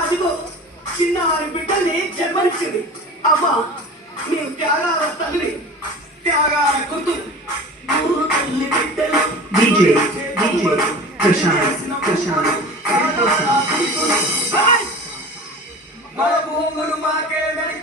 అదిగో చిన్నారి బిడ్డని జన్మనిచ్చింది. అమ్మా నీవు త్యాగాల తల్లి, త్యాగాల గుర్తు. మూడు తల్లి బిడ్డలు మన భూములు మాకేదని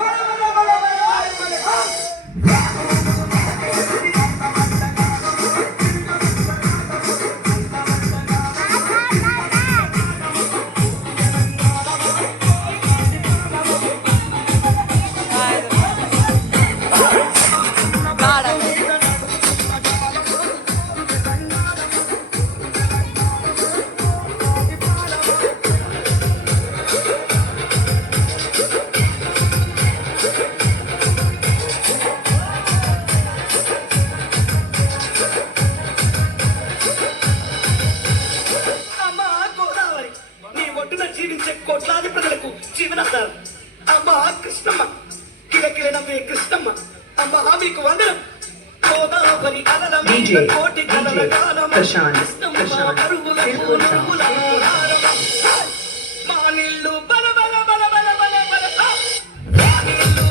కోట్లాది ప్రజలకు జీవనాధారం. అమ్మా కృష్ణమ్మ, కిలకిలనవే కృష్ణమ్మ, అమ్మా మీకు వందనం. గోదావరి అలల మీద కోటి కలల గానం, కృష్ణమ్మ పరుగుల పూల మా నీళ్ళు బల బల బల బల బల బల మా నీళ్ళు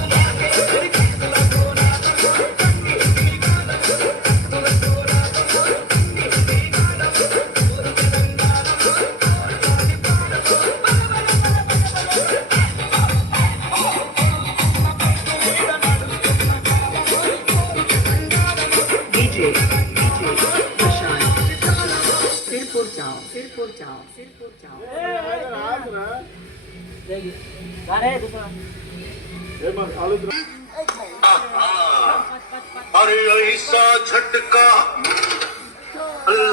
अरे ऐसा झटका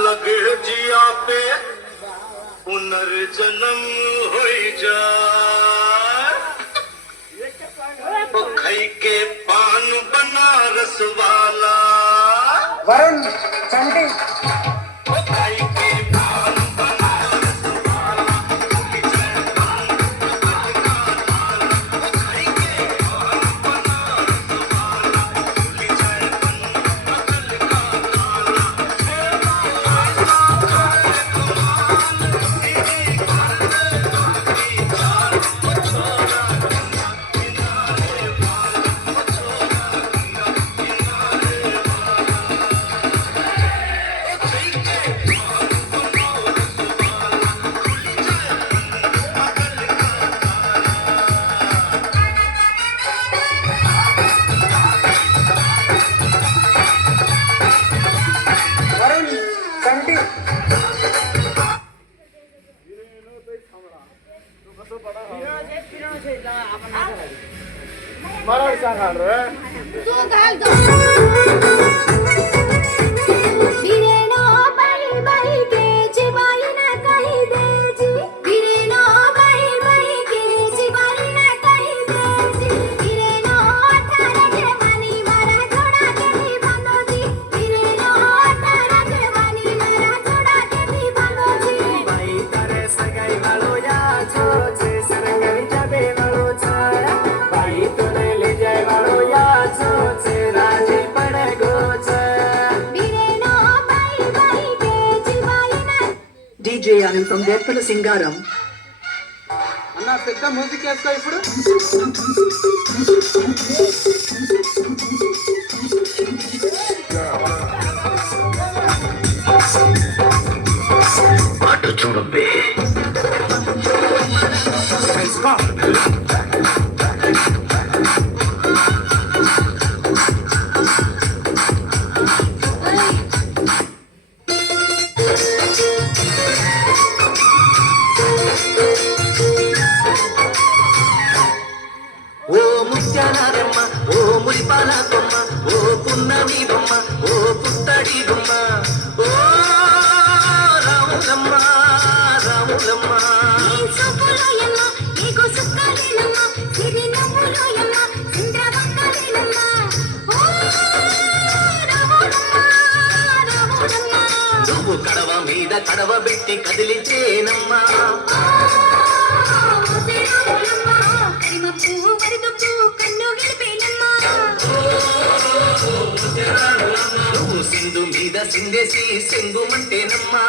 लगे जिया पे पुनर्जन्म हो जाए, तो खाई के पान बनारस वाला वरुण चंडी खाई के मराठी सांगा रे तू घाल दो बिरेनो बाई बाई के जीवाई ना कही दे जी बिरेनो बाई बाई के जीवाई ना कही दे जी बिरेनो अठारह जवानी मारा छोड़ा के भी बांधो जी बिरेनो अठारह जवानी मारा छोड़ा के भी बांधो जी बाई करे सगाई वालो या छो छे सरंगरी जाबे वालो छाया बाई तोने ले जाए वालो या छो छे राजी पड़े गोच बिरेनो बाई बाई के जीवाई ना DJ Anil from Devpala Singaram. అన్న పెద్ద మ్యూజిక్ వేసుకో ఇప్పుడు అటు చూడబ్బే కడవబెట్టి కదిలితేనమ్మా నువ్వు సింధు మీద సిందేసి సెంగుమంటేనమ్మా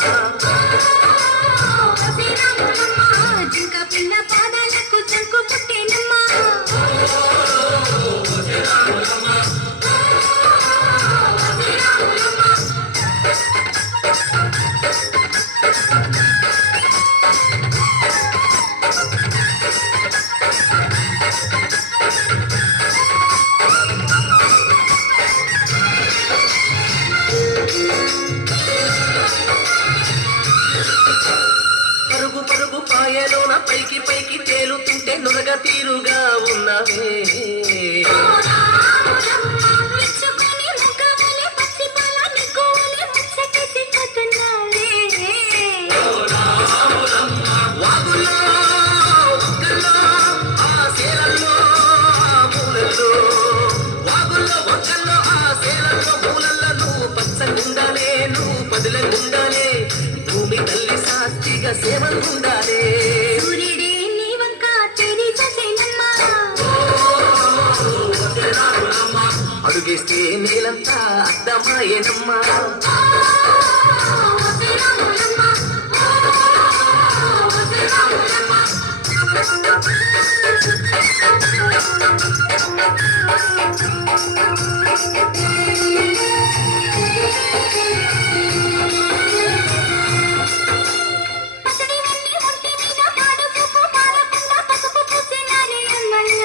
పాదాలకు చంకు పుట్టేనమ్మా పరుగు పరుగు పాయలోన పైకి పైకి తేలుతుంటే నురగ తీరుగా ఉన్నవే వాగుల్లో ఒక్కల్లో ఆ సేలల్లో మూలల్లో వాగుల్లో ఒక్కల్లో ఆ సేలల్లో మూలల్లో నువ్వు పచ్చగుండాలే నువ్వు పదులంగుండాలే భూమి తల్లి సాక్షిగా సేవలుండాలే సూర్యుడే నీ వంక తెరి చేసేనమ్మా అడుగేస్తే నేలంతా అర్థమాయేనమ్మా పసిడివన్నీ ఒంటి మీద పాడుకు పాడకుండా పసుపు పూసినారే అమ్మన్న